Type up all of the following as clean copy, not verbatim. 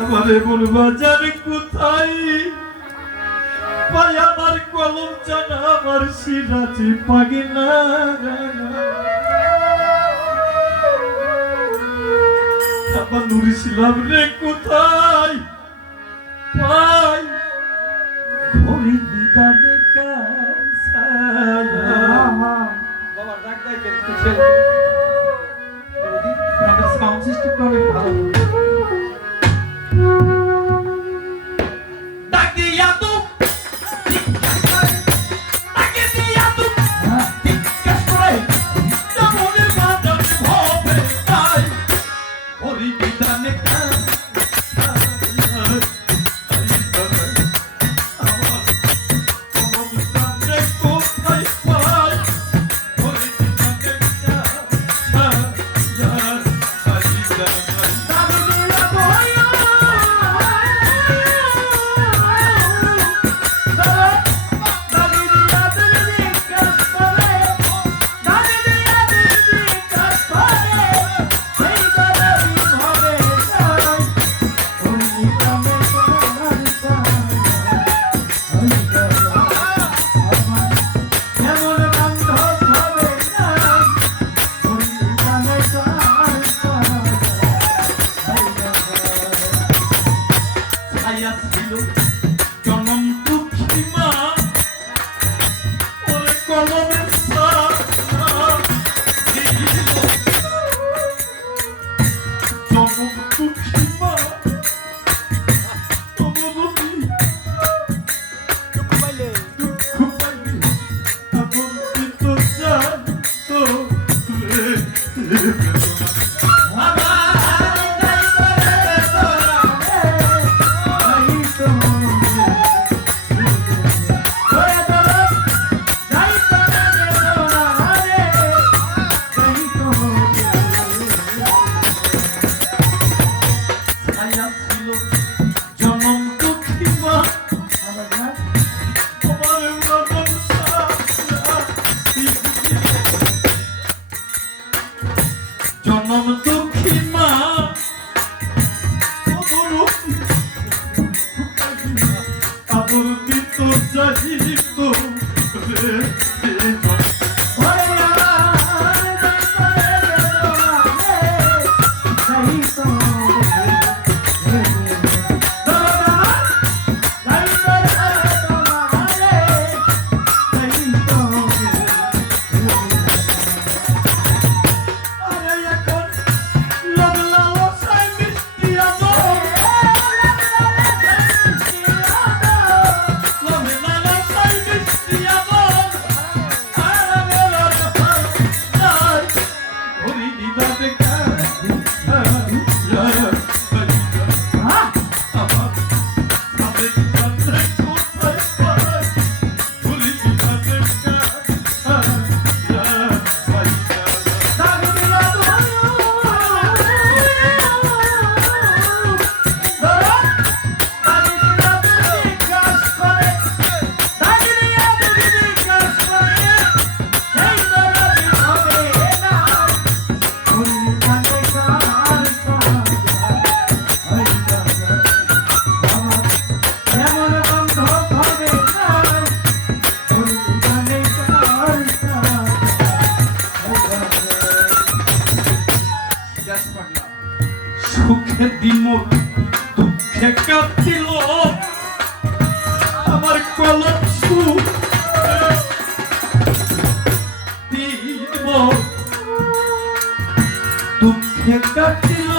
আমারে বলবা জানি কোথায় পাই আমার কলম জানা আমার সিরাজি পাগিনা আমার নুর ইসলাম রে কোথায় পাই ঘড়ি দিদানে কাছায়া বাবা ডাক দেয় কিন্তু ছেলে আমাদের সাউন্ড সিস্টেম অনেক ভালো সুখে দিন দুঃখে কাঁদছিল আমার কলম সুখ দিব দুঃখে কাঁদছিল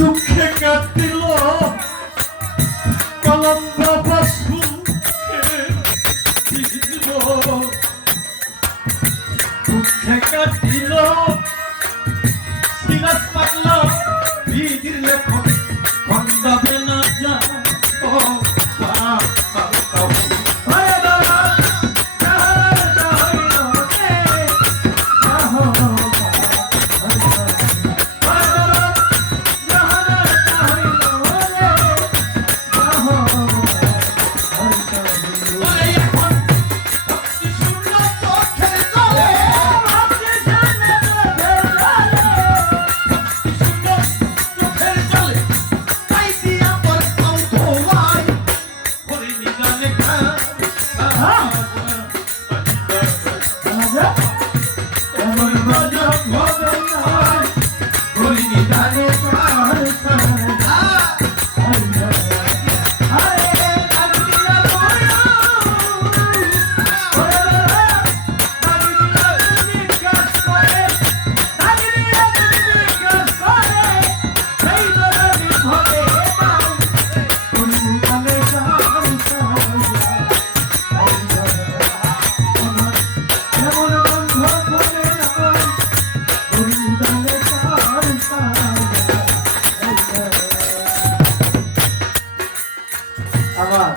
দুঃখে কাঁদছিল লম্বা বাসুকে দিব দুঃখে কাটিল সিরাজ পাগলা বিধির লেখন খন্দাবে না যা ও আমার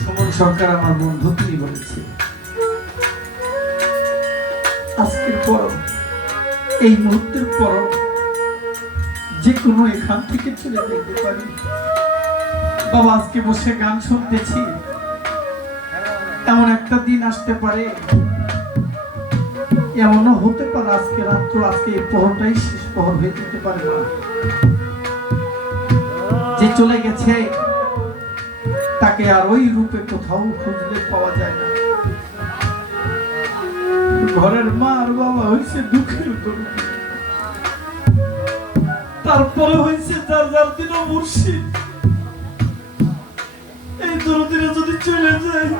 সুমন সরকার আমার বন্ধু তিনি বলেছে আজকের পর এই মুহূর্তের পর যে কোনো এখান থেকে চলে যেতে পারি। বাবা আজকে বসে গান শুনতেছি, এমন একটা দিন আসতে পারে, এমনও হতে পারে আজকে রাত্র আজকে এই পহরটাই শেষ পহর হয়ে যেতে পারে না। যে চলে গেছে তাকে আর ওই রূপে কোথাও খুঁজলে পাওয়া যায় না। ঘরের মা আর বাবা হয়েছে দুঃখের দরুদ, তারপরে হয়েছে যার যার দিন মুর্শিদ। এই দরদিনে যদি চলে যায়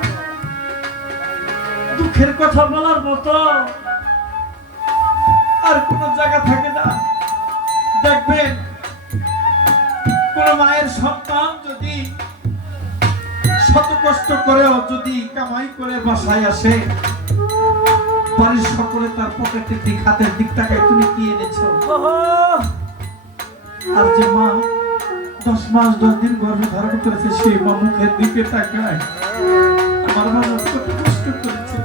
দুঃখের কথা বলার মতো আর কোন জায়গা থাকে না। দেখবেন কোন মায়ের সন্তান যদি শত কষ্ট করেও যদি কামাই করে বাসায় আসে, বাড়ির সকলে তার পকেটের দিক হাতের দিক টাকায় তুমি কি এনেছো। আর যে মা 10 মাস 10 দিন গর্ভে ধারণ করেছে সেই মা মুখের দিকে তাকায়, আমার মা কত কষ্ট করেছে,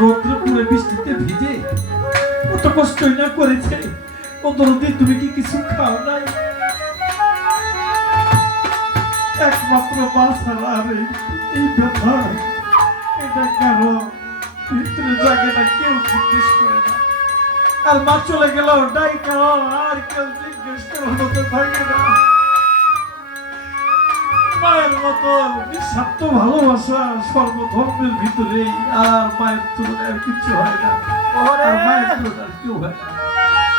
রৌদ্রে পুড়ে বৃষ্টিতে ভিজে কত কষ্টই না করেছে। ও দরদি তুমি কি কিছু খাও নাই? একমাত্র মা ছাড়া এই ব্যথা এটা কারো ভিতরে জাগে না, কেউ জিজ্ঞেস করে না। আর মা চলে গেল ওটাই খাও, আর কেউ জিজ্ঞেস করার মতো থাকে না। মায়ের মতো নিঃস্বার্থ ভালোবাসা সর্বধর্মের ভিতরে, আর মায়ের তুলনায় আর কিছু হয় না, আর মায়ের তুলনায় আর কেউ হয় না।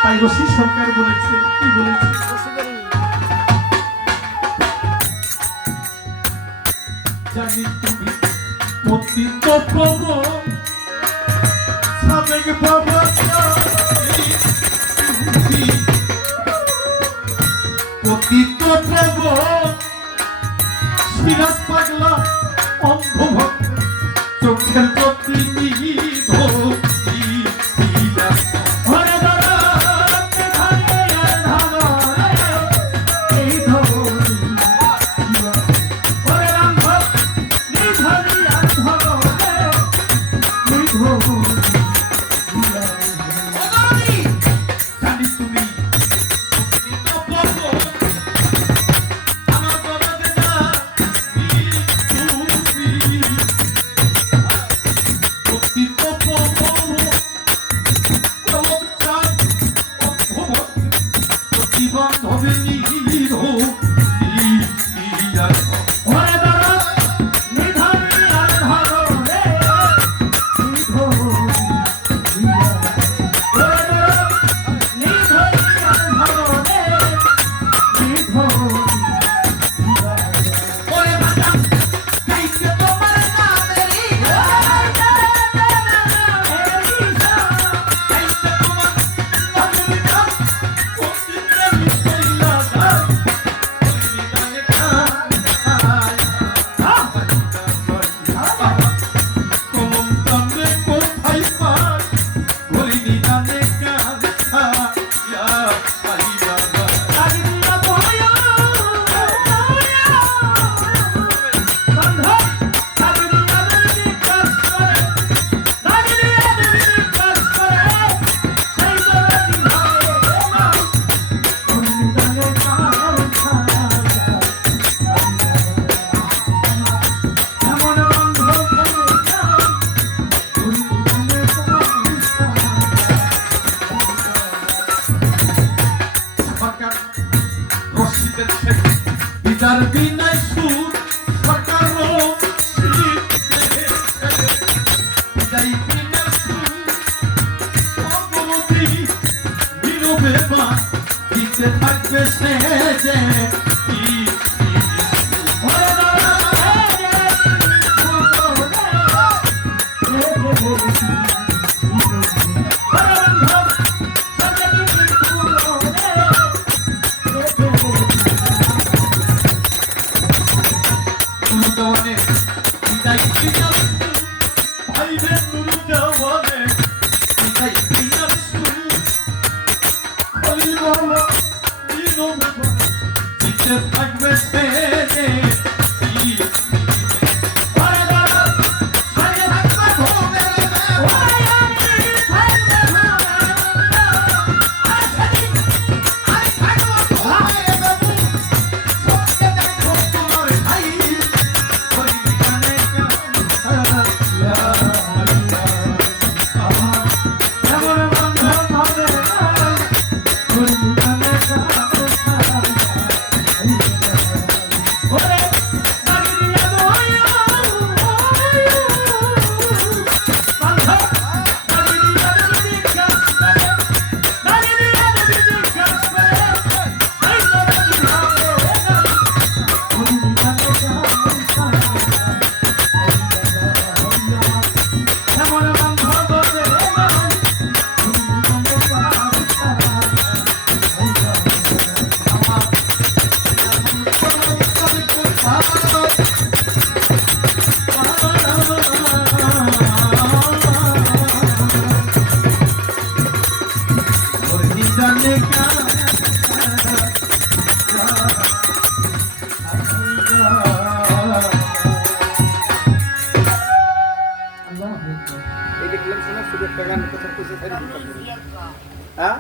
তাই রশি সরকার বলেছে, কি বলেছে, জানি তুমি পতিত প্রভু সাবেক বাবা পতিত প্রভু সিরাজ পাগলা অন্ধভক্ত চোখের প্রতি ভক্তি ঘরে দাঁড়াতে থাকে আর ধারে এই ধরি ঘরে রান্ধব নিধরি আর ধরে নিধরি জানে কাঁথা ইয়া আলী বাবা বিদার বিনায় সুর সরকার বিদায় বিনার সুর অবনতি নীরবে বা দিতে থাকবে সে যে থাকবে সে এই দেখলাম শোনা শুধু একটা গান কথা কইছে তাই হ্যাঁ